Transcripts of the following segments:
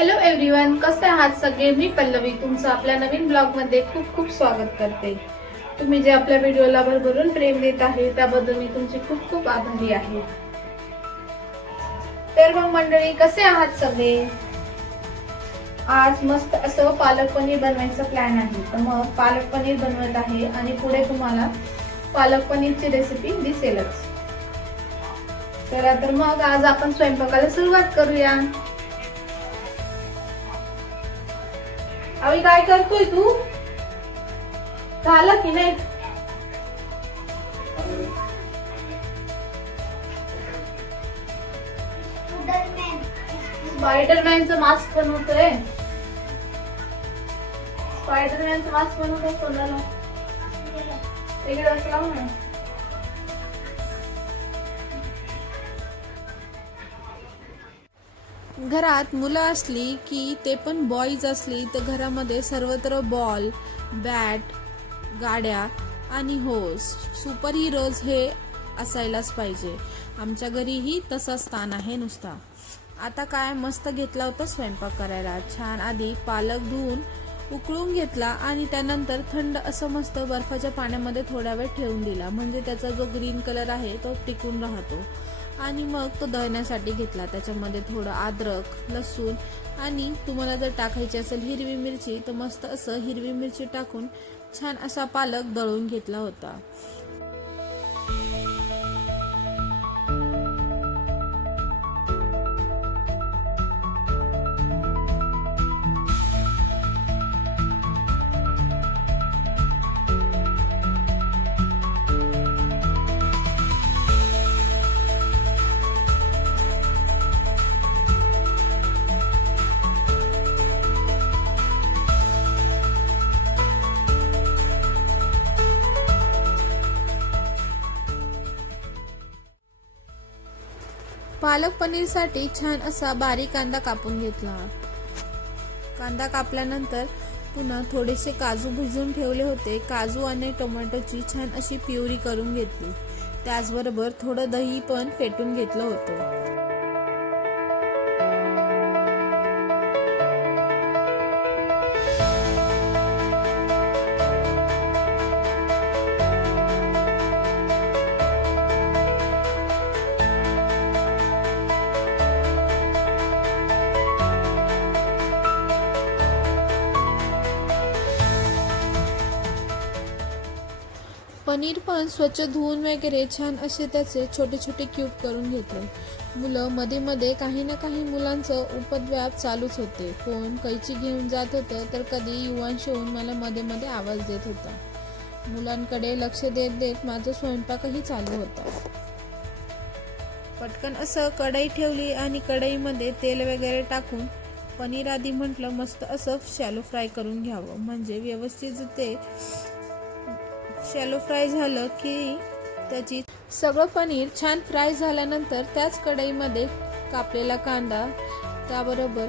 Hello everyone, कसे आहात सगळे? मी पल्लवी तुमचं आपल्या नवीन ब्लॉग मध्ये खूप खूप स्वागत करते। तुम्ही जे आपल्या व्हिडिओला भरभरून प्रेम देत आहे त्याबद्दल मी तुमची खूप खूप आभारी आहे। तर मग मंडळी, कसे आहात सगळे? आज मस्त असं पालक पनीर बनवायचा प्लॅन आहे। तर मग पालक पनीर बनवत आहे आणि पुढे तुम्हाला पालक पनीरची रेसिपी दिसेलच। चला तर मग आज आपण स्वयंपाकाला सुरुवात करूया। अवी काय करतोय तू? झालं की नाही? स्पायडरमॅनचं मास्क बनवतोय। स्पायडरमॅनचं मास्क बनवतोय कोणाला? इकडे असं लावून ना। घरात मुलं असली की ते पण बॉईज असली तर घरामध्ये सर्वत्र बॉल, बॅट, गाड्या आणि सुपर हिरोज हे असायलाच पाहिजे। आमच्या घरीही तसा स्थान आहे नुसता। आता काय मस्त घेतला होता स्वयंपाक करायला। छान आधी पालक धुवून उकळून घेतला आणि त्यानंतर थंड असं मस्त बर्फाच्या पाण्यामध्ये थोडा वेळ ठेवून दिला, म्हणजे त्याचा जो ग्रीन कलर आहे तो टिकून राहतो। आणि मग तो दळण्यासाठी घेतला। त्याच्यामध्ये थोडं अद्रक, लसूण आणि तुम्हाला जर टाकायची असेल हिरवी मिरची तर मस्त असं हिरवी मिरची टाकून छान असा पालक दळून घेतला होता। पालक पनीरसाठी छान असा बारीक कांदा कापून घेतला। कांदा कापल्यानंतर पुन्हा थोडेसे काजू भिजवून ठेवले होते। काजू आणि टोमॅटोची छान अशी प्युरी करून घेतली। त्याचबरोबर थोडं दही पण फेटून घेतलं होतं। पनीर पण स्वच्छ धुवून वगैरे छान असे त्याचे छोटे छोटे क्यूब करून घेतले। मुलं मध्ये मध्ये काही ना काही मुलांचं उपद्व्याप चालूच होते। कोण कैची घेऊन जात होतं तर कधी युवांश होऊन मला मध्ये मध्ये आवाज देत होता। मुलांकडे लक्ष देत देत माझा स्वयंपाकही चालू होता। पटकन असं कढई ठेवली आणि कढईमध्ये तेल वगैरे टाकून पनीर आधी म्हटलं मस्त असं शॅलो फ्राय करून घ्यावं, म्हणजे व्यवस्थित ते शॅलो फ्राय झालं की त्याची सगळं पनीर छान फ्राय झाल्यानंतर त्याच कढईमध्ये कापलेला कांदा, त्याबरोबर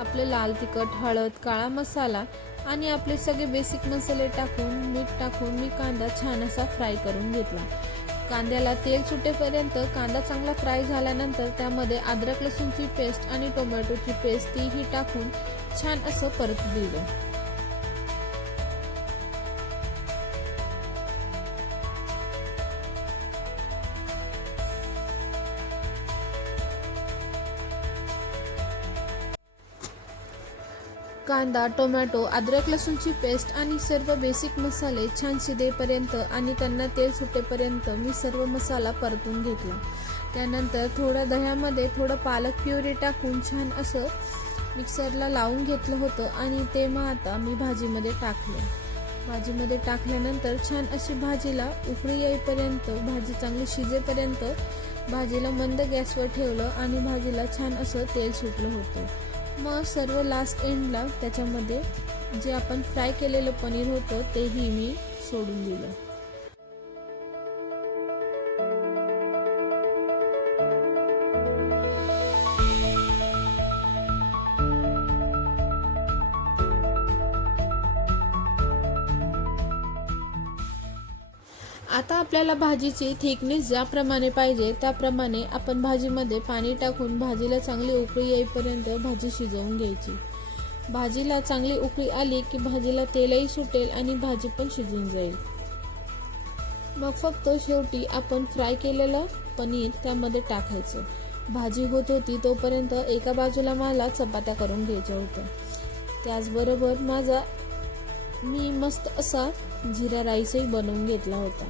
आपले लाल तिखट, हळद, काळा मसाला आणि आपले सगळे बेसिक मसाले टाकून मीठ टाकून मी कांदा छान असा फ्राय करून घेतला। कांद्याला तेल सुटेपर्यंत कांदा चांगला फ्राय झाल्यानंतर त्यामध्ये अद्रक लसूणची पेस्ट आणि टोमॅटोची पेस्ट तीही टाकून छान असं परतू दिलं। कांदा, टोमॅटो, अद्रक लसूणची पेस्ट आणि सर्व बेसिक मसाले छान शिजेपर्यंत आणि त्यांना तेल सुटेपर्यंत मी सर्व मसाला परतून घेतला। त्यानंतर थोडं दह्यामध्ये थोडं पालक प्युरी टाकून छान असं मिक्सरला लावून घेतलं होतं आणि ते मग आता मी भाजीमध्ये टाकलं। भाजीमध्ये टाकल्यानंतर छान अशी भाजीला उकळी येईपर्यंत, भाजी चांगली शिजेपर्यंत भाजीला मंद गॅसवर ठेवलं आणि भाजीला छान असं तेल सुटलं होतं। मग सर्व लास्ट एंडला त्याच्यामध्ये जे आपण फ्राय केलेलं पनीर होतं तेही मी सोडून दिलं। आता आपल्याला भाजीची थिकनेस ज्याप्रमाणे पाहिजे त्याप्रमाणे आपण भाजीमध्ये पाणी टाकून भाजीला चांगली उकळी येईपर्यंत भाजी शिजवून घ्यायची. भाजीला चांगली उकळी आली की भाजीला तेलही सुटेल आणि भाजी पण शिजून जाईल. मग फक्त शेवटी आपण फ्राय केलेलं पनीर त्यामध्ये टाकायचं. भाजी होत होती तोपर्यंत एका बाजूला मला चपात्या करून घ्यायच्या होत्या. त्याचबरोबर मी मस्त असा जिरा राईसही बनवून घेतला होता.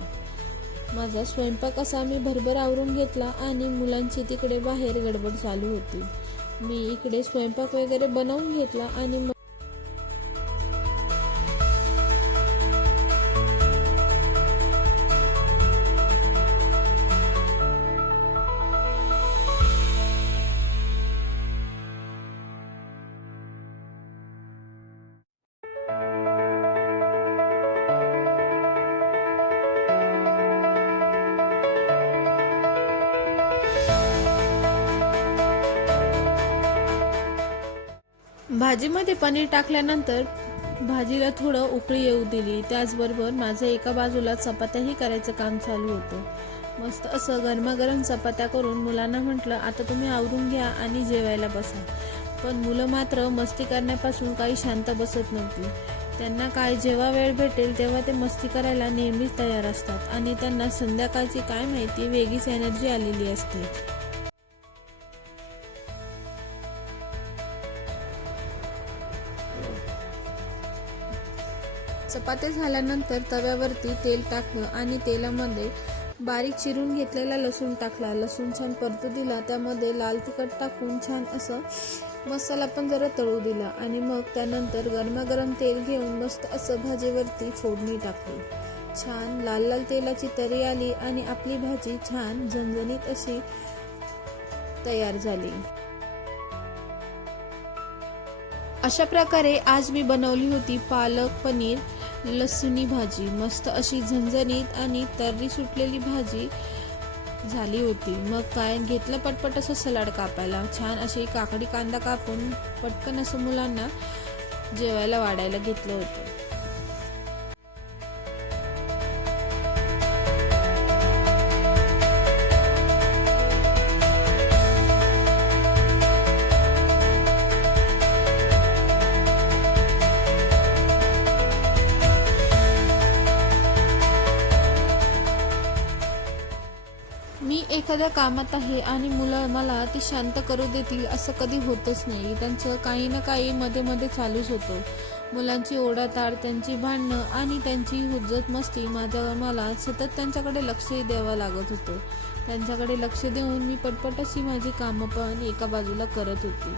माझा स्वयंपाक असा मी भरभर आवरून घेतला आणि मुलांची तिकडे बाहेर गडबड चालू होती. मी इकडे स्वयंपाक वगैरे बनवून घेतला आणि भाजीमध्ये पनीर टाकल्यानंतर भाजीला थोडं उकळी येऊ दिली. त्याचबरोबर माझं एका बाजूला चपात्याही करायचं काम चालू होतं. मस्त असं गरमागरम चपात्या करून मुलांना म्हटलं आता तुम्ही आवरून घ्या आणि जेवायला बसा. पण मुलं मात्र मस्ती करण्यापासून काही शांत बसत नव्हती. त्यांना काय जेव्हा वेळ भेटेल तेव्हा ते मस्ती करायला नेहमीच तयार असतात आणि त्यांना संध्याकाळची काय माहिती वेगळीच एनर्जी आलेली असते. चपात्या झाल्यानंतर तव्यावरती तेल टाकलं आणि तेलामध्ये बारीक चिरून घेतलेला लसूण टाकला. लसूण छान परतू दिला. त्यामध्ये लाल तिखट टाकून छान असं मसाला पण जरा तळू दिला आणि मग त्यानंतर गरमागरम तेल घेऊन मस्त असं भाजीवरती फोडणी टाकली. छान लाल लाल तेलाची तरी आली आणि आपली भाजी छान झणझणीत अशी तयार झाली. अशा प्रकारे आज मी बनवली होती पालक पनीर लसुणी भाजी. मस्त अशी झणझणीत आणि तर्री सुटलेली भाजी झाली होती. मग काय घेतलं पटपट असं सलाड कापायला. छान अशी काकडी कांदा कापून पटकन असं मुलांना जेवायला वाढायला घेतलं होतं. मी एखाद्या कामात आहे आणि मुलं मला ती शांत करू देतील असं कधी होतच नाही. त्यांचं काही ना काही मध्ये मध्ये चालूच होतं. मुलांची ओढाताड, त्यांची भांडणं आणि त्यांची हुज्जत मस्ती मला सतत त्यांच्याकडे लक्षही द्यावं लागत होतं. त्यांच्याकडे लक्ष देऊन मी पटपट अशी माझी कामं पण एका बाजूला करत होती.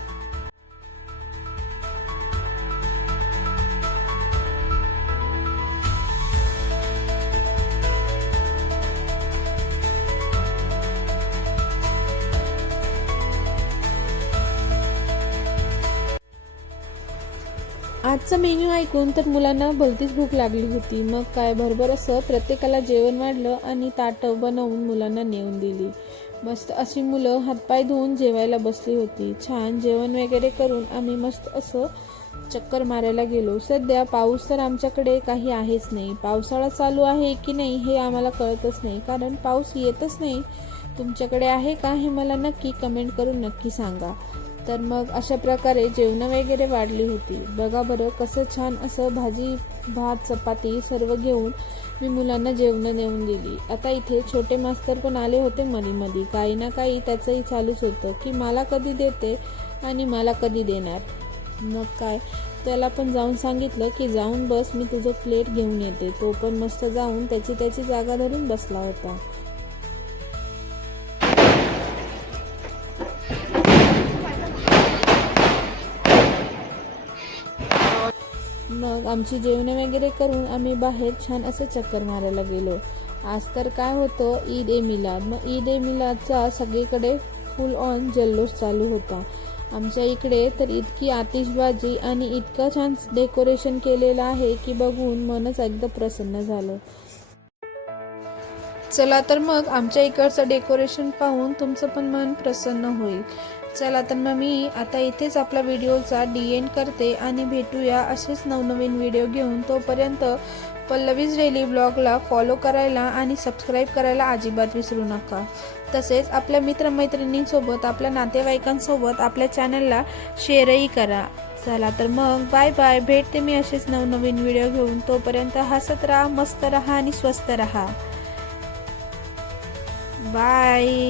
आजचा मेन्यू ऐकून तर मुलांना भलतीच भूक लागली होती. मग काय भरभर असं प्रत्येकाला जेवण वाढलं आणि ताटं बनवून मुलांना नेऊन दिली. मस्त अशी मुलं हातपाय धुवून जेवायला बसली होती. छान जेवण वगैरे करून आम्ही मस्त असं चक्कर मारायला गेलो. सध्या पाऊस तर आमच्याकडे काही आहेच नाही. पावसाळा चालू आहे की नाही हे आम्हाला कळतच नाही, कारण पाऊस येतच नाही. तुमच्याकडे आहे का हे मला नक्की कमेंट करून नक्की सांगा. तर मग अशा प्रकारे जेवणं वगैरे वाढली होती. बघा बरं कसं छान असं भाजी भात चपाती सर्व घेऊन मी मुलांना जेवणं नेऊन दिली. आता इथे छोटे मास्तर पण आले होते मध्ये काही ना काही त्याचंही चालूच होतं की मला कधी देते आणि मला कधी देणार. मग काय त्याला पण जाऊन सांगितलं की जाऊन बस, मी तुझं प्लेट घेऊन येते. तो पण मस्त जाऊन त्याची जागा धरून बसला होता. मग आमची जेवणे वगैरे करून आम्ही बाहेर छान असं चक्कर मारायला गेलो. आज तर काय होतं, ईद ए मिलाद. मग ईद ए मिलादचा सगळीकडे फुल ऑन जल्लोष चालू होता. आमच्या इकडे तर इतकी आतिषबाजी आणि इतकं छान डेकोरेशन केलेलं आहे की बघून मनच एकदम प्रसन्न झालं. चला तर मग आमच्या इकडचं डेकोरेशन पाहून तुमचं पण मन प्रसन्न होईल. चला तर मग मी आता इथेच आपला व्हिडिओचा एंड करते आणि भेटूया असेच नवनवीन व्हिडिओ घेऊन. तोपर्यंत पल्लवीज डेली ब्लॉगला फॉलो करायला आणि सबस्क्राईब करायला अजिबात विसरू नका. तसेच आपल्या मित्रमैत्रिणींसोबत, आपल्या नातेवाईकांसोबत आपल्या चॅनलला शेअरही करा. चला तर मग बाय बाय. भेटते मी असेच नवनवीन व्हिडिओ घेऊन. तोपर्यंत हसत राहा, मस्त राहा आणि स्वस्त राहा. बाय.